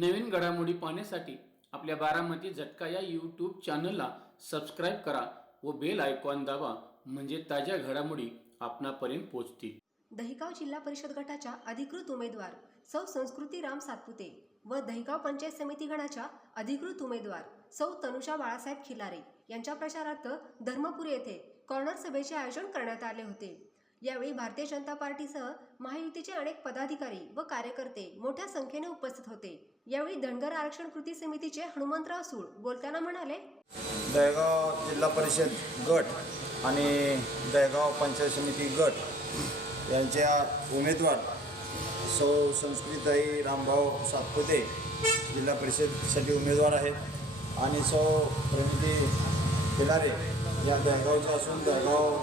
नवीन घडामोडी पाहण्यासाठी आपल्या बारामती झटका या यूट्यूब चॅनलला सबस्क्राईब करा व बेल आयकॉन दाबा, म्हणजे ताज्या घडामोडी आपणापर्यंत पोहोचतील। दहिगाव जिल्हा परिषद गटाच्या अधिकृत उमेदवार सौ संस्कृती राम सातपुते व दहिगाव पंचायत समिती गणाच्या अधिकृत उमेदवार सौ तनुषा बाळासाहेब खिलारे यांच्या प्रचारार्थ धर्मपुर येथे कॉर्नर सभेचे आयोजन करण्यात आले होते। यावेळी भारतीय जनता पार्टीसह महायुतीचे अनेक पदाधिकारी व कार्यकर्ते मोठ्या संख्येने उपस्थित होते। यावेळी धनगर आरक्षण कृती समितीचे हनुमंतराव सूळ बोलताना म्हणाले, दहिगाव जिल्हा परिषद गट आणि दहिगाव पंचायत समिती गट यांच्या उमेदवार सौ संस्कृताई रामभाऊ सातपुते जिल्हा परिषदसाठी उमेदवार आहेत आणि सौ प्रणिती खिलारे या दहिगावच्या असून दहिगाव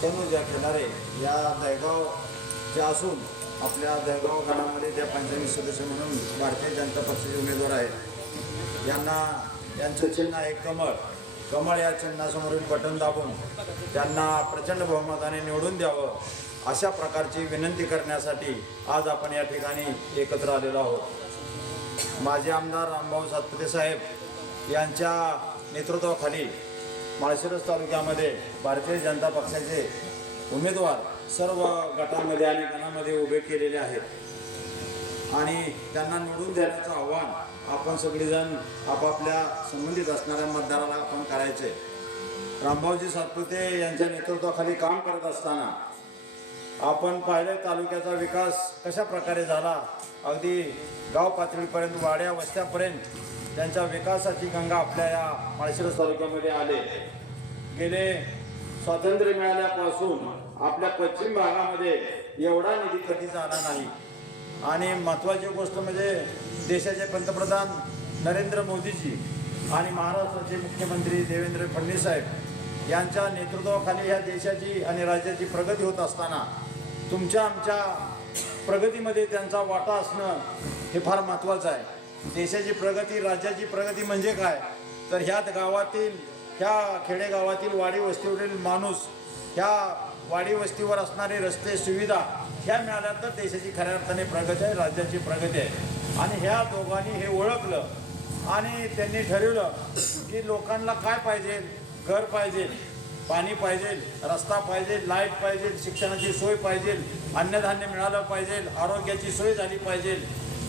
तनुजा खिलारे या दहिगावच्या असून आपल्या दहिगाव गणामध्ये त्या पंचायत सदस्य म्हणून भारतीय जनता पक्षाचे उमेदवार आहेत। यांचं चिन्ह आहे कमळ। कमळ या चिन्हासमोरील बटन दाबून त्यांना प्रचंड बहुमताने निवडून द्यावं अशा प्रकारची विनंती करण्यासाठी आज आपण या ठिकाणी एकत्र आलेलो आहोत। माजी आमदार रामभाऊ सातपुते साहेब यांच्या नेतृत्वाखाली माळशिरस तालुक्यामध्ये भारतीय जनता पक्षाचे उमेदवार सर्व गटांमध्ये आणि गणामध्ये उभे केलेले आहेत आणि त्यांना निवडून देण्याचं आव्हान आपण सगळेजण आपापल्या संबंधित असणाऱ्या मतदाराला आपण करायचे। रामभाऊजी सातपुते यांच्या नेतृत्वाखाली काम करत असताना आपण पाहिले तालुक्याचा विकास कशा प्रकारे झाला, अगदी गाव पातळीपर्यंत वाड्या वस्त्यापर्यंत त्यांच्या विकासाची गंगा आपल्या या माळशिरस तालुक्यामध्ये आले। गेले स्वातंत्र्य मिळाल्यापासून आपल्या पश्चिम भागामध्ये एवढा निधी कधीच आला नाही आणि महत्त्वाची गोष्ट म्हणजे देशाचे पंतप्रधान नरेंद्र मोदीजी आणि महाराष्ट्राचे मुख्यमंत्री देवेंद्र फडणवीस साहेब यांच्या नेतृत्वाखाली ह्या देशाची आणि राज्याची प्रगती होत असताना तुमच्या आमच्या प्रगतीमध्ये त्यांचा वाटा असणं हे फार महत्त्वाचं आहे। देशाची प्रगती, राज्याची प्रगती म्हणजे काय तर ह्या गावातील, ह्या खेडेगावातील वाडी वस्तीवरील माणूस, ह्या वाडी वस्तीवर असणारे रस्ते सुविधा ह्या मिळाल्या तर देशाची खऱ्या अर्थाने प्रगती आहे, राज्याची प्रगती आहे। आणि ह्या दोघांनी हे ओळखलं आणि त्यांनी ठरवलं की लोकांना काय पाहिजे, घर पाहिजे, पाणी पाहिजे, रस्ता पाहिजे, लाईट पाहिजे, शिक्षणाची सोय पाहिजे, अन्नधान्य मिळालं पाहिजे, आरोग्याची सोय झाली पाहिजे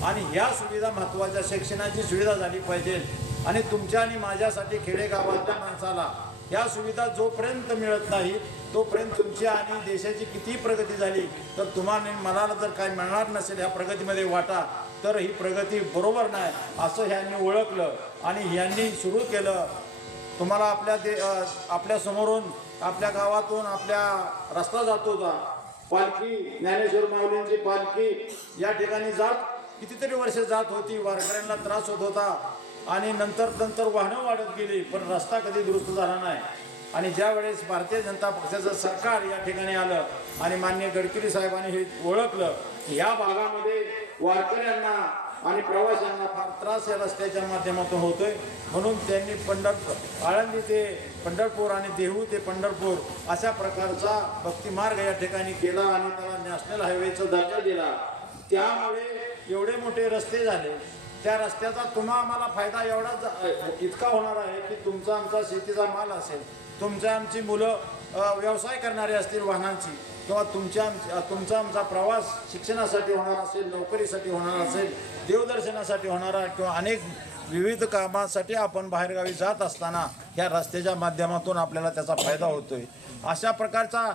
आणि ह्या सुविधा महत्त्वाच्या, शिक्षणाची सुविधा झाली पाहिजे। आणि तुमच्या आणि माझ्यासाठी खेडेगावातल्या माणसाला ह्या सुविधा जोपर्यंत मिळत नाही तोपर्यंत तुमची आणि देशाची किती प्रगती झाली तर तुम्हाला मला जर काय मिळणार नसेल ह्या प्रगतीमध्ये वाटा तर ही प्रगती बरोबर नाही असं ह्यांनी ओळखलं आणि ह्यांनी सुरू केलं। तुम्हाला आपल्या समोरून, आपल्या गावातून आपल्या रस्ता जात होता, पालखी, ज्ञानेश्वर माऊलींची पालखी या ठिकाणी कितीतरी वर्ष जात होती, वारकऱ्यांना त्रास होत होता आणि नंतर वाहनं वाढत गेली पण रस्ता कधी दुरुस्त झाला नाही। आणि ज्या वेळेस भारतीय जनता पक्षाचं सरकार या ठिकाणी आलं आणि माननीय गडकरी साहेबांनी हे ओळखलं या भागामध्ये वारकऱ्यांना आणि प्रवाशांना फार त्रास या रस्त्याच्या माध्यमातून होतोय, म्हणून त्यांनी आळंदी ते पंढरपूर आणि देहू ते पंढरपूर अशा प्रकारचा भक्तिमार्ग या ठिकाणी केला आणि त्याला नॅशनल हायवेचा दर्जा दिला। त्यामुळे एवढे मोठे रस्ते झाले। त्या रस्त्याचा तुम्हा आम्हाला फायदा इतका होणार आहे की तुमचा आमचा शेतीचा माल असेल, तुमच्या आमची मुलं व्यवसाय करणारे असतील वाहनांची, किंवा तुमचा आमचा प्रवास शिक्षणासाठी होणार असेल, नोकरीसाठी होणार असेल, देवदर्शनासाठी होणारा किंवा अनेक विविध कामासाठी आपण बाहेरगावी जात असताना ह्या रस्त्याच्या माध्यमातून आपल्याला त्याचा फायदा होतोय। अशा प्रकारचा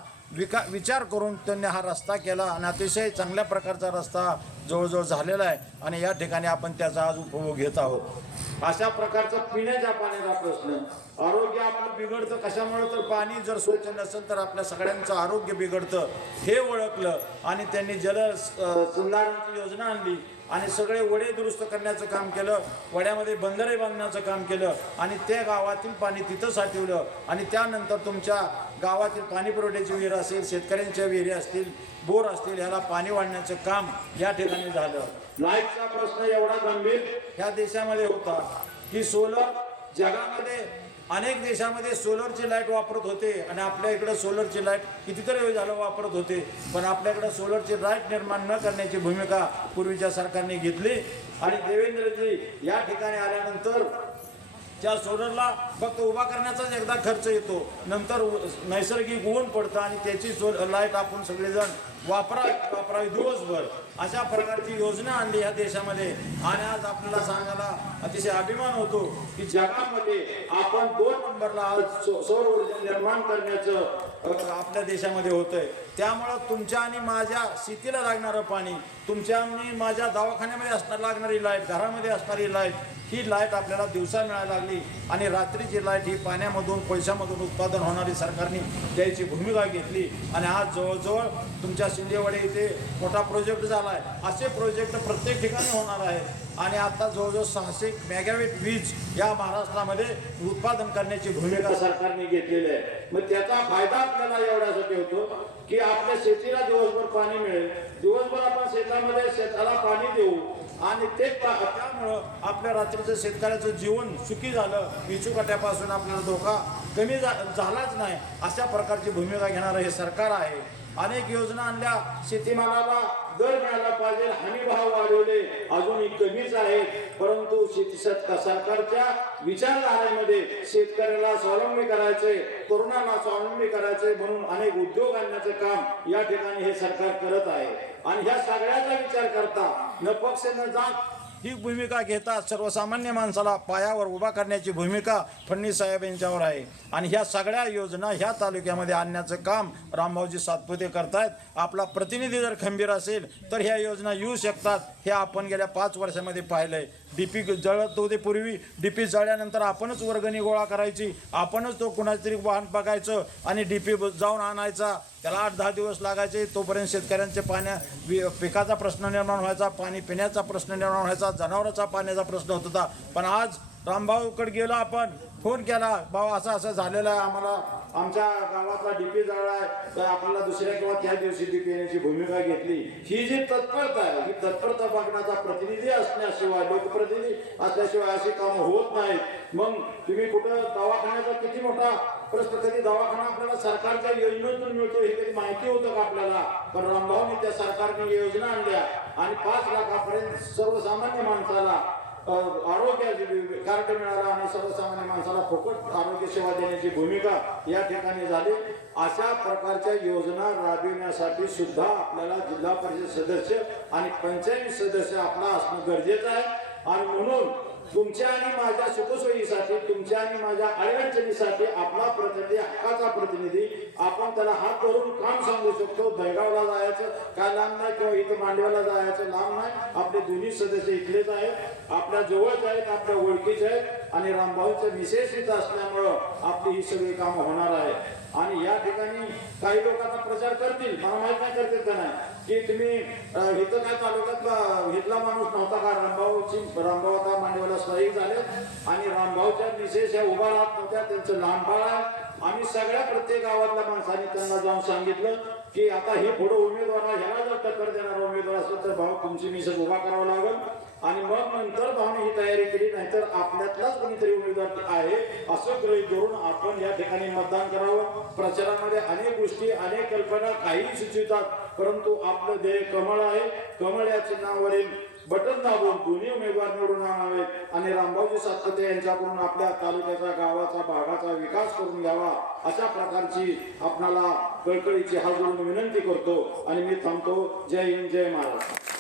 विचार करून त्यांनी हा रस्ता केला आणि अतिशय चांगल्या प्रकारचा रस्ता जवळजवळ झालेला आहे आणि या ठिकाणी आपण त्याचा आज उपभोग घेत आहोत। अशा प्रकारचा पिण्याच्या पाण्याचा प्रश्न, आरोग्य आपलं बिघडतं कशामुळे तर पाणी जर स्वच्छ नसेल तर आपल्या सगळ्यांचं आरोग्य बिघडतं हे ओळखलं आणि त्यांनी संधारणाची योजना आणली आणि सगळे वडे दुरुस्त करण्याचं काम केलं, वड्यामध्ये बंदरे बांधण्याचं काम केलं आणि त्या गावातील पाणी तिथं साठवलं आणि त्यानंतर तुमच्या गावातील पाणी पुरवठ्याची विहीर असेल, शेतकऱ्यांच्या विहिरी असतील, बोर असतील, ह्याला पाणी वाढण्याचं काम या ठिकाणी झालं। लाईटचा प्रश्न एवढा गंभीर ह्या देशामध्ये होता की सोलर जगामध्ये अनेक देशामध्ये सोलरची लाईट वापरत होते आणि आपल्या इकडं सोलरची लाईट कितीतरी वेळ झालं वापरत होते, पण आपल्याकडं सोलरची लाईट निर्माण न करण्याची भूमिका पूर्वीच्या सरकारने घेतली. आणि देवेंद्रजी या ठिकाणी आल्यानंतर त्या सोलरला फक्त उभा करण्याचाच एकदा खर्च येतो, नंतर नैसर्गिक ऊन पडतं आणि त्याची लाईट आपण सगळेजण वापरावी दिवसभर, अशा प्रकारची योजना आणली ह्या देशामध्ये. आणि आज आपल्याला सांगायला अतिशय अभिमान होतो की जगामध्ये आपण 2 नंबरला आज सौर ऊर्जा निर्माण करण्याचं आपल्या देशामध्ये होतंय. त्यामुळं तुमच्या आणि माझ्या शेतीला लागणारं पाणी, तुमच्या आणि माझ्या दवाखान्यामध्ये लागणारी लाईट, घरामध्ये असणारी लाईट, ही लाईट आपल्याला दिवसा मिळायला लागली. आणि रात्रीची लाईट ही पाण्यामधून पैशामधून उत्पादन होणारी सरकारने द्यायची भूमिका घेतली. आणि आज जवळजवळ तुमच्या शिंदेवाडी इथे मोठा प्रोजेक्ट झाला आहे. असे प्रोजेक्ट प्रत्येक ठिकाणी होणार आहे. आणि आता जवळजवळ 600 मेगावॅट वीज या महाराष्ट्रामध्ये उत्पादन करण्याची भूमिका सरकारने घेतलेली आहे. मग त्याचा फायदा आपल्याला एवढ्यासाठी होतो की आपल्या शेतीला दिवसभर पाणी मिळेल, दिवसभर आपण शेताला पाणी देऊ आणि ते त्यामुळं आपल्या रात्रीचं शेतकऱ्याचं जीवन सुखी झालं, विचूकाट्यापासून आपल्याला धोका कमी झालाच नाही, अशा प्रकारची भूमिका घेणारं हे सरकार आहे. अनेक योजना आणल्या, शेतीमालाला दर मिळाला पाहिजे, हमी भाव वाढवले, अजूनही कमीच आहेत. परंतु सरकारच्या विचारधारेमध्ये शेतकऱ्याला स्वावलंबी करायचे, तरुणाला स्वावलंबी करायचे म्हणून अनेक उद्योग आणण्याचं काम या ठिकाणी हे सरकार करत आहे. आणि ह्या सगळ्याचा विचार करता न पक्ष न जात ही भूमिका घेतात, सर्वसामान्य माणसाला पायावर उभा करण्याची भूमिका फडणवीस साहेब यांच्यावर आहे. आणि ह्या सगळ्या योजना ह्या तालुक्यामध्ये आणण्याचं काम रामभाऊजी सातपुते करतायत. आपला प्रतिनिधी जर खंबीर असेल तर ह्या योजना येऊ शकतात. हे आपण गेल्या 5 वर्षामध्ये पाहिलंय. डीपी जळत होते पूर्वी, डीपी जळल्यानंतर आपणच वर्गणी गोळा करायची, आपणच तो कुणाचं तरी वाहन बघायचं आणि डीपी जाऊन आणायचा. त्याला 8-10 दिवस लागायचे. तोपर्यंत शेतकऱ्यांचे पिकाचा प्रश्न निर्माण व्हायचा, पाणी पिण्याचा प्रश्न निर्माण व्हायचा, जनावरांचा पाण्याचा प्रश्न होत होता. पण आज रामभाऊकडे गेलो, आपण फोन केला, भाऊ असं असं झालेलं आहे, आम्हाला आमच्या गावातला डीपी जळला आहे, तर आपल्याला दुसऱ्या किंवा त्या दिवशी डीपी येण्याची भूमिका घेतली. ही जी तत्परता आहे, ही तत्परता बघण्याचा प्रतिनिधी असण्याशिवाय, लोकप्रतिनिधी असल्याशिवाय अशी कामं होत नाहीत. मग तुम्ही कुठं दवाखान्याचा किती मोठा प्रश्न, कधी दवाखाना आपल्याला सरकारच्या योजनेतून मिळतो हे कधी माहिती होतं का आपल्याला? पण रामभाऊने त्या सरकारने योजना आणल्या आणि 5 लाखापर्यंत सर्वसामान्य माणसाला आरोग्याचे कार्ड मिळाला आणि सर्वसामान्य माणसाला फुकट आरोग्य सेवा देण्याची भूमिका या ठिकाणी झाली. अशा प्रकारच्या योजना राबविण्यासाठी सुद्धा आपल्याला जिल्हा परिषद सदस्य आणि पंचायत सदस्य आपला असणं गरजेचं आहे. आणि म्हणून तुमच्या आणि माझ्या सुखसोयीसाठी, तुमच्या आणि माझ्या अडचणीसाठी आपला प्रतिनिधी, हक्काचा प्रतिनिधी, आपण त्याला हात धरून काम सांगू शकतो. दहेगावला जायचं काय लांब नाही, किंवा इथं मांडव्याला जायचं लांब नाही. आपले दोन्ही सदस्य इथलेच आहेत, आपल्या जवळच आहेत, आपल्या ओळखीचे आहेत. आणि रामभाऊचं विशेष इथं असल्यामुळं आपली ही सगळी कामं होणार आहेत. आणि या ठिकाणी काही लोक आता प्रचार करतील, मला माहित नाही करतील का नाही, की तुम्ही इथं काय तालुक्यात इथला माणूस नव्हता का? रामभाऊ आता मांडव्याला स्थायिक झाले आणि रामभाऊच्या विशेष या उभा राहत नव्हत्या, त्यांचं लहान बाळ आहे. आम्ही सगळ्या प्रत्येक गावातल्या माणसांनी त्यांना जाऊन सांगितलं की आता हे पुढे उमेदवार आहे, ह्याला जर टक्कर देणारा उमेदवार असेल तर भाऊ तुमची मिसेस उभा करावा लागेल. आणि मग नंतर भाऊने ही तयारी केली, नाहीतर आपल्यातलाच कोणीतरी उमेदवार आहे असं गृहीत धरून आपण या ठिकाणी मतदान करावं. प्रचारामध्ये अनेक गोष्टी, अनेक कल्पना काही सुचवितात, परंतु आपलं ध्येय कमळ आहे. कमळ या चिन्हावरील बटन दाबून दोन्ही उमेदवार निवडून आणावेत आणि रामभाऊजी सातपुते यांच्याकडून आपल्या तालुक्याचा, गावाचा, भागाचा विकास करून घ्यावा, अशा प्रकारची आपणाला कळकळीची हात जोडून विनंती करतो आणि मी थांबतो. जय हिंद, जय महाराष्ट्र.